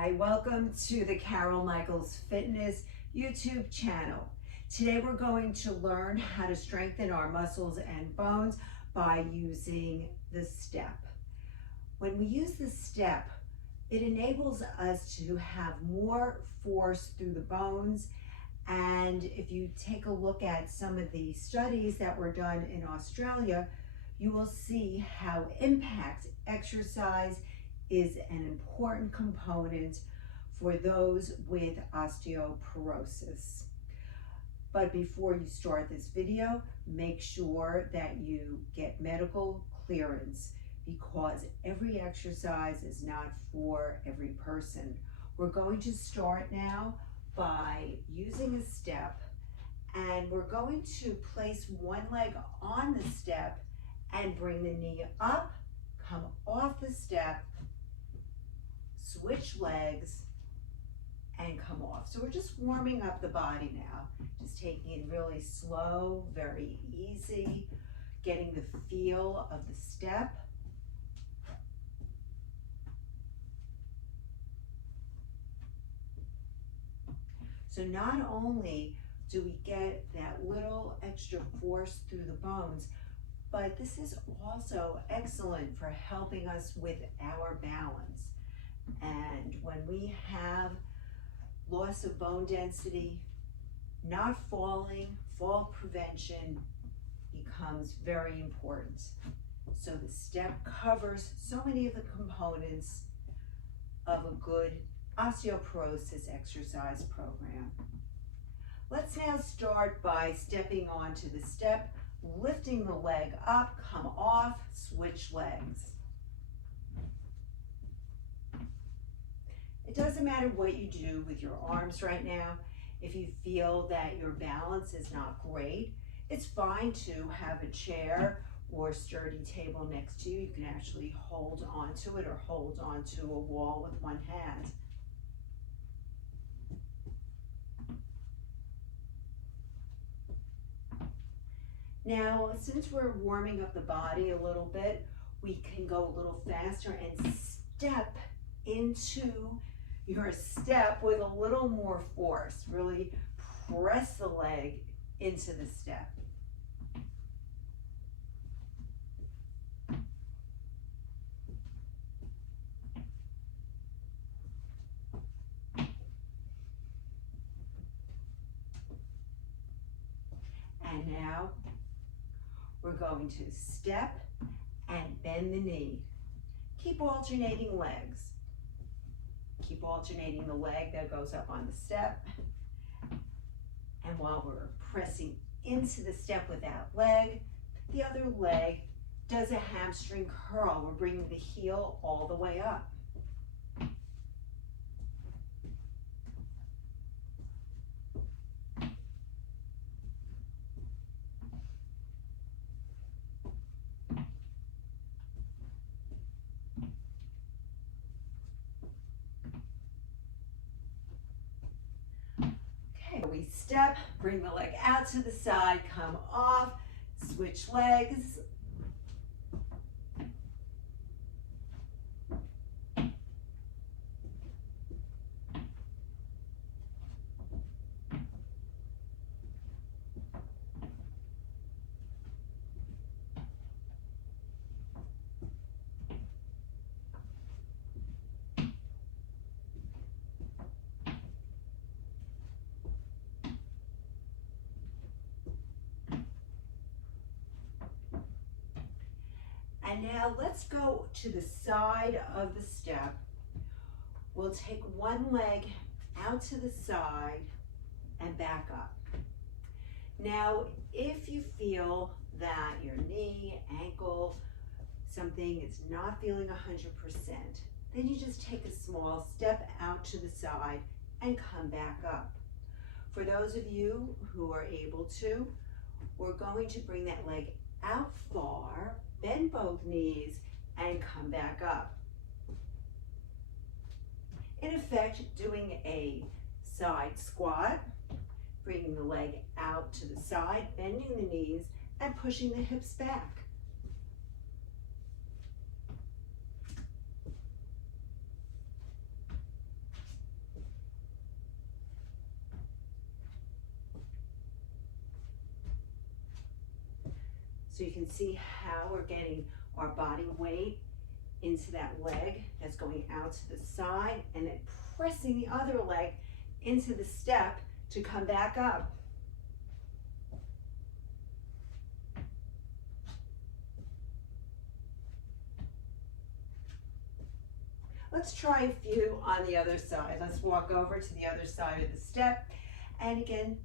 Hi, welcome to the Carol Michaels Fitness YouTube channel. Today we're going to learn how to strengthen our muscles and bones by using the step. When we use the step, it enables us to have more force through the bones. And if you take a look at some of the studies that were done in Australia, you will see how impact exercise is an important component for those with osteoporosis. But before you start this video, make sure that you get medical clearance because every exercise is not for every person. We're going to start now by using a step, and we're going to place one leg on the step and bring the knee up, come off the step, switch legs, and come off. So we're just warming up the body now, just taking it really slow, very easy, getting the feel of the step. So not only do we get that little extra force through the bones, but this is also excellent for helping us with our balance. And when we have loss of bone density, not falling, fall prevention becomes very important. So the step covers so many of the components of a good osteoporosis exercise program. Let's now start by stepping onto the step, lifting the leg up, come off, switch legs. It doesn't matter what you do with your arms right now. If you feel that your balance is not great, it's fine to have a chair or sturdy table next to you. You can actually hold onto it or hold onto a wall with one hand. Now, since we're warming up the body a little bit, we can go a little faster and step into your step with a little more force. Really press the leg into the step. And now we're going to step and bend the knee. Keep alternating legs. Keep alternating the leg that goes up on the step. And while we're pressing into the step with that leg, the other leg does a hamstring curl. We're bringing the heel all the way up. We step, bring the leg out to the side, come off, switch legs. And now let's go to the side of the step. We'll take one leg out to the side and back up. Now, if you feel that your knee, ankle, something is not feeling 100%, then you just take a small step out to the side and come back up. For those of you who are able to, we're going to bring that leg out far, bend both knees, and come back up. In effect, doing a side squat, bringing the leg out to the side, bending the knees, and pushing the hips back. So you can see how we're getting our body weight into that leg that's going out to the side, and then pressing the other leg into the step to come back up. Let's try a few on the other side. Let's walk over to the other side of the step, and again,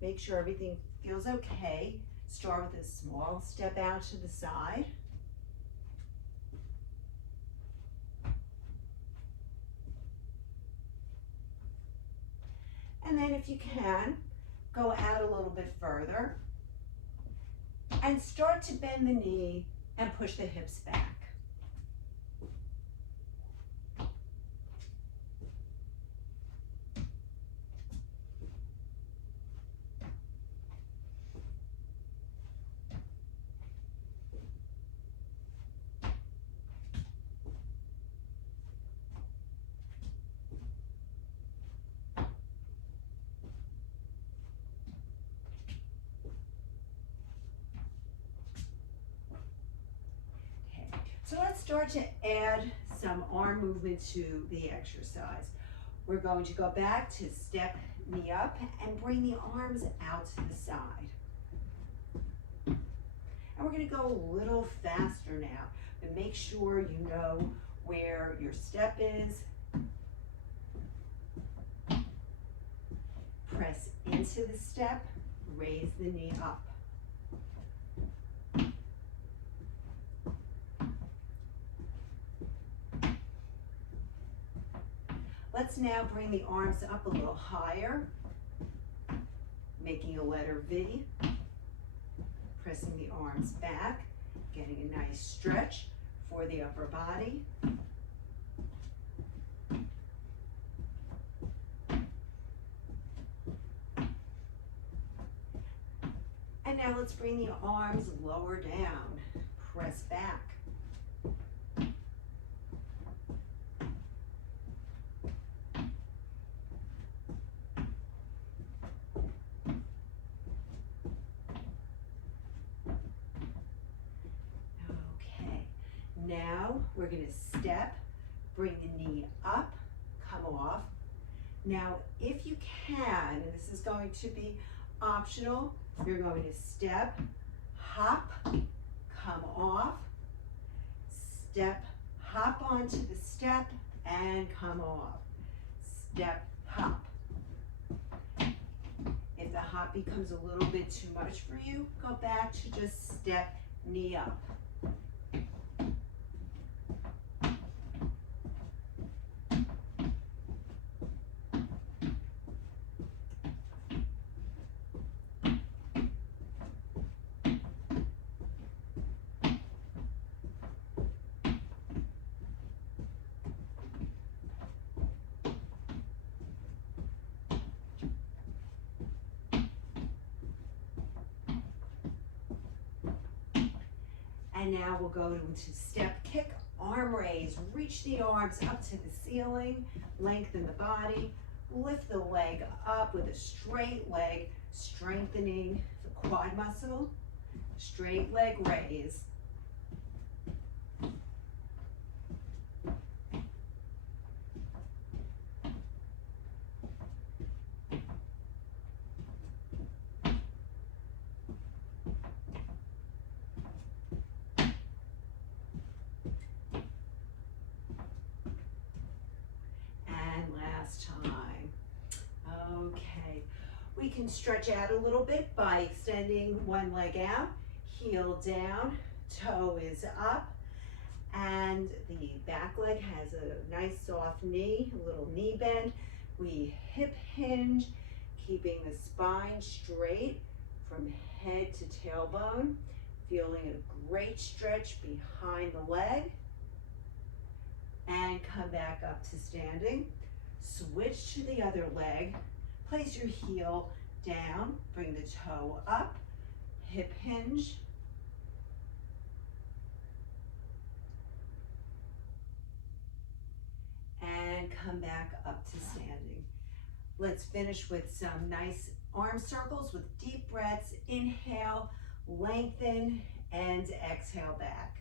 make sure everything feels okay. Start with a small step out to the side. And then if you can, go out a little bit further and start to bend the knee and push the hips back. So let's start to add some arm movement to the exercise. We're going to go back to step knee up and bring the arms out to the side. And we're going to go a little faster now, but make sure you know where your step is. Press into the step, raise the knee up. Let's now bring the arms up a little higher, making a letter V, pressing the arms back, getting a nice stretch for the upper body. And now let's bring the arms lower down, press back. Now we're going to step, bring the knee up, come off. Now if you can, and this is going to be optional, you're going to step, hop, come off, step, hop onto the step, and come off. Step, hop. If the hop becomes a little bit too much for you, go back to just step, knee up. And now we'll go into step kick, arm raise. Reach the arms up to the ceiling, lengthen the body, lift the leg up with a straight leg, strengthening the quad muscle. Straight leg raise. Time. Okay, we can stretch out a little bit by extending one leg out, heel down, toe is up, and the back leg has a nice soft knee, a little knee bend. We hip hinge, keeping the spine straight from head to tailbone, feeling a great stretch behind the leg, and come back up to standing. Switch to the other leg, place your heel down, bring the toe up, hip hinge, and come back up to standing. Let's finish with some nice arm circles with deep breaths. Inhale, lengthen, and exhale back.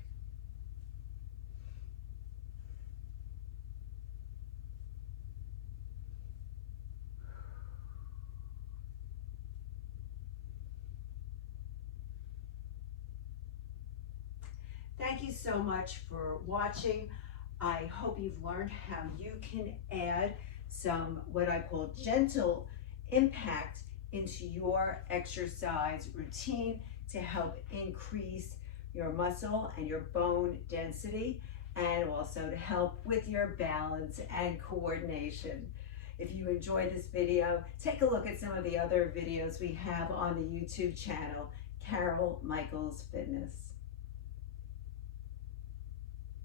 Thank you so much for watching. I hope you've learned how you can add some what I call gentle impact into your exercise routine to help increase your muscle and your bone density, and also to help with your balance and coordination. If you enjoyed this video, take a look at some of the other videos we have on the YouTube channel, Carol Michaels Fitness.